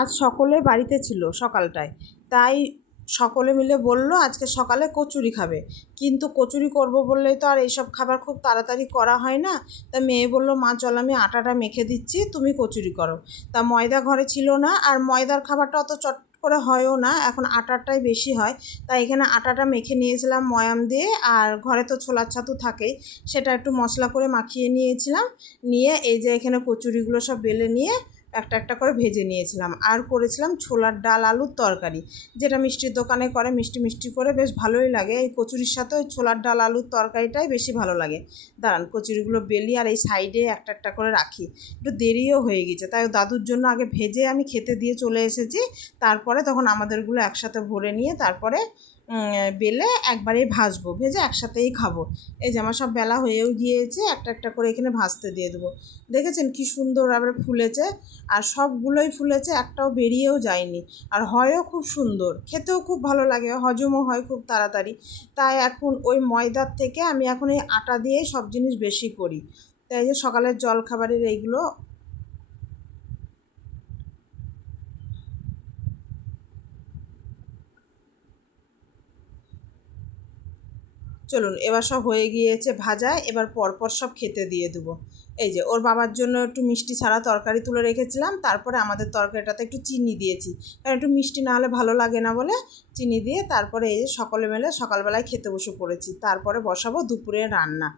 আজ সকলে বাড়িতে ছিল সকালটায়, তাই সকলে মিলে বলল আজকে সকালে কচুরি খাবে। কিন্তু কচুরি করব বললেই তো আর এইসব খাবার খুব তাড়াতাড়ি করা হয় না। তা মেয়ে বলল, মা চল আমি আটাটা মেখে দিচ্ছি, তুমি কচুরি করো। তা ময়দা ঘরে ছিল না, আর ময়দার খাবারটা অত চট করে হয়ও না, এখন আটাটাই বেশি হয়। তাই এখানে আটাটা মেখে নিয়েছিলাম ময়াম দিয়ে, আর ঘরে তো ছোলার ছাতু থাকেই, সেটা একটু মশলা করে মাখিয়ে নিয়েছিলাম। নিয়ে এই যে এখানে কচুরিগুলো সব বেলে নিয়ে একটা একটা করে ভেজে নিয়েছিলাম। আর করেছিলাম ছোলার ডাল আলুর তরকারি, যেটা মিষ্টির দোকানে করে, মিষ্টি মিষ্টি করে, বেশ ভালোই লাগে। এই কচুরির সাথে ওই ছোলার ডাল আলুর তরকারিটাই বেশি ভালো লাগে। দাঁড়ান কচুরিগুলো বেলি আর এই সাইডে একটা একটা করে রাখি, একটু দেরিও হয়ে গেছে, তাই দাদুর জন্য আগে ভেজে আমি খেতে দিয়ে চলে এসেছি। তারপরে তখন আমাদেরগুলো একসাথে ভরে নিয়ে তারপরে বেলে একবারেই ভাজবো, ভেজে একসাথেই খাবো। এই যে আমার সব বেলা হয়েও গিয়েছে, একটা একটা করে এখানে ভাজতে দিয়ে দেবো। দেখেছেন কি সুন্দর আবার ফুলেছে, আর সবগুলোই ফুলেছে, একটাও বেরিয়েও যায়নি। আর হয়ও খুব সুন্দর, খেতেও খুব ভালো লাগে, হজমও হয় খুব তাড়াতাড়ি। তাই এখন ওই ময়দার থেকে আমি এখন এই আটা দিয়েই সব জিনিস বেশি করি। তাই যে সকালের জলখাবারের এইগুলো। চলুন এবার সব হয়ে গিয়েছে ভাজা, এবার পরপর সব খেতে দিয়ে দেবো। এই যে ওর বাবার জন্য একটু মিষ্টি ছাড়া তরকারি তুলে রেখেছিলাম, তারপরে আমাদের তরকারিটাতে একটু চিনি দিয়েছি, কারণ একটু মিষ্টি না হলে ভালো লাগে না বলে চিনি দিয়ে তারপরে এই যে সকলে মিলে সকালবেলায় খেতে বসে পড়েছি। তারপরে বসাবো দুপুরে রান্না।